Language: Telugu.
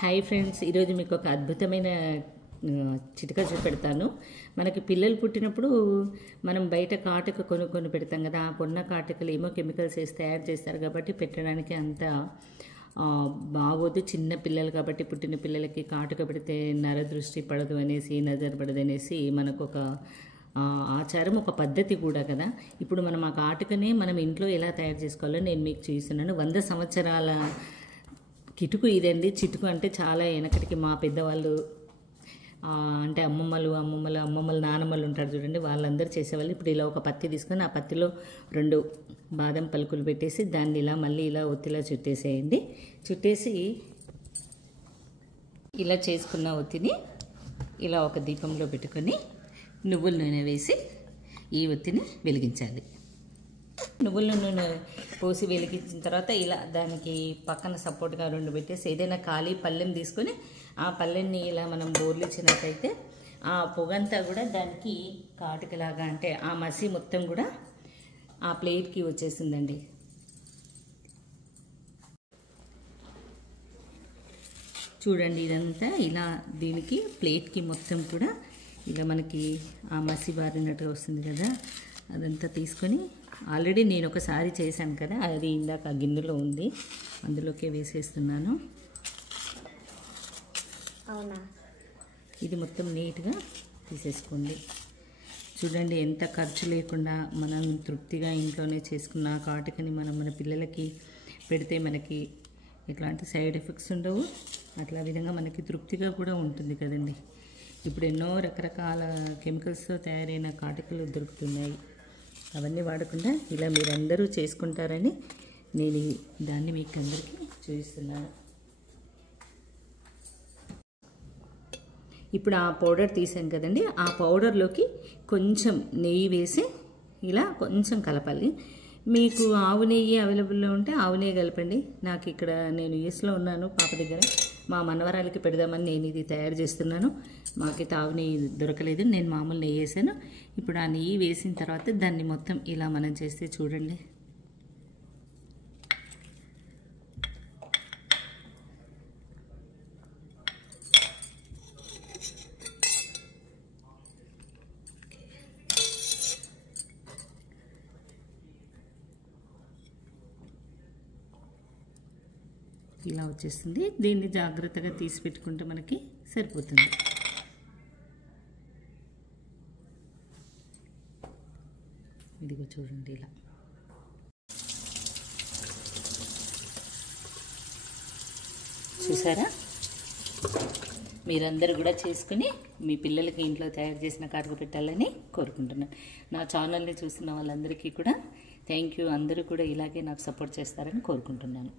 హాయ్ ఫ్రెండ్స్, ఈరోజు మీకు ఒక అద్భుతమైన చిట్కా చూపెడతాను. మనకి పిల్లలు పుట్టినప్పుడు మనం బయట కాటుక కొనుక్కొని పెడతాం కదా. ఆ కొన్న కాటుకలు ఏమో కెమికల్స్ వేసి తయారు చేస్తారు కాబట్టి పెట్టడానికి అంత బాగోదు. చిన్న పిల్లలు కాబట్టి పుట్టిన పిల్లలకి కాటుక పెడితే నరదృష్టి పడదు అనేసి, నజర్ పడదు అనేసి మనకు ఒక ఆచారం, ఒక పద్ధతి కూడా కదా. ఇప్పుడు మనం ఆ కాటుకనే మనం ఇంట్లో ఎలా తయారు చేసుకోవాలో నేను మీకు చూస్తున్నాను. 100 సంవత్సరాల కిటుకు ఇదండి. చిటుకు అంటే చాలా వెనకటికి మా పెద్దవాళ్ళు అంటే అమ్మమ్మలు నానమ్మలు ఉంటారు చూడండి, వాళ్ళందరూ చేసేవాళ్ళు. ఇప్పుడు ఇలా ఒక పత్తి తీసుకొని ఆ పత్తిలో 2 బాదం పలుకులు పెట్టేసి దాన్ని ఇలా మళ్ళీ ఇలా ఒత్తిలా చుట్టేసేయండి. చుట్టేసి ఇలా చేసుకున్న ఒత్తిని ఇలా ఒక దీపంలో పెట్టుకొని నువ్వుల నూనె వేసి ఈ ఒత్తిని వెలిగించాలి. నువ్వుల నూనె పోసి వెలిగించిన తర్వాత ఇలా దానికి పక్కన సపోర్ట్గా 2 పెట్టేసి ఏదైనా ఖాళీ పళ్ళెం తీసుకొని ఆ పళ్ళెంని ఇలా మనం బోర్లిచ్చినట్టయితే ఆ పొగంతా కూడా దానికి కాటుకలాగా, అంటే ఆ మసి మొత్తం కూడా ఆ ప్లేట్కి వచ్చేసిందండి. చూడండి, ఇదంతా ఇలా దీనికి ప్లేట్కి మొత్తం కూడా ఇలా మనకి ఆ మసి బారినట్టుగా వస్తుంది కదా. అదంతా తీసుకొని ఆల్రెడీ నేను ఒకసారి చేశాను కదా, అది ఇందాక ఆ గిన్నెలో ఉంది, అందులోకే వేసేస్తున్నాను. అవునా, ఇది మొత్తం నీట్గా తీసేసుకోండి. చూడండి, ఎంత ఖర్చు లేకుండా మనం తృప్తిగా ఇంట్లోనే చేసుకున్న కాటుకని మనం మన పిల్లలకి పెడితే మనకి ఎట్లాంటి సైడ్ ఎఫెక్ట్స్ ఉండవు. అట్లా విధంగా మనకి తృప్తిగా కూడా ఉంటుంది కదండి. ఇప్పుడు ఎన్నో రకరకాల కెమికల్స్తో తయారైన కాటుకలు దొరుకుతున్నాయి. అవన్నీ వాడకుండా ఇలా మీరందరూ చేసుకుంటారని నేను దాన్ని మీకు అందరికీ చూపిస్తున్నాను. ఇప్పుడు ఆ పౌడర్ తీసాం కదండి, ఆ పౌడర్లోకి కొంచెం నెయ్యి వేసి ఇలా కొంచెం కలపాలి. మీకు ఆవు నెయ్యి అవైలబుల్లో ఉంటే ఆవు నెయ్యి కలపండి. నాకు ఇక్కడ నేను యూఎస్లో ఉన్నాను, పాప దగ్గర మా మనవరాలకి పెడదామని నేను ఇది తయారు చేస్తున్నాను. మాకైతే ఆవు నెయ్యి దొరకలేదు, నేను మామూలు నెయ్యి వేసాను. ఇప్పుడు ఆ నెయ్యి వేసిన తర్వాత దాన్ని మొత్తం ఇలా మనం చేస్తే చూడండి, ఇలా వచ్చేస్తుంది. దీన్ని జాగ్రత్తగా తీసి పెట్టుకుంటే మనకి సరిపోతుంది. ఇదిగో చూడండి, ఇలా చూసారా. మీరందరూ కూడా చేసుకుని మీ పిల్లలకి ఇంట్లో తయారు చేసిన కాటుక పెట్టాలని కోరుకుంటున్నాను. నా ఛానల్ని చూసిన వాళ్ళందరికీ కూడా థ్యాంక్ యూ. అందరూ కూడా ఇలాగే నాకు సపోర్ట్ చేస్తారని కోరుకుంటున్నాను.